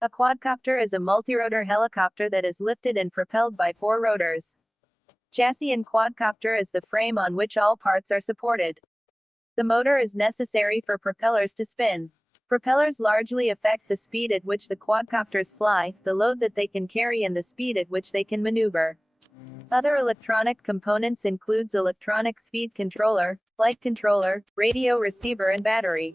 A quadcopter is a multirotor helicopter that is lifted and propelled by four rotors. Chassis in quadcopter is the frame on which all parts are supported. The motor is necessary for propellers to spin. Propellers largely affect the speed at which the quadcopters fly, the load that they can carry and the speed at which they can maneuver. Other electronic components includes electronic speed controller, flight controller, radio receiver and battery.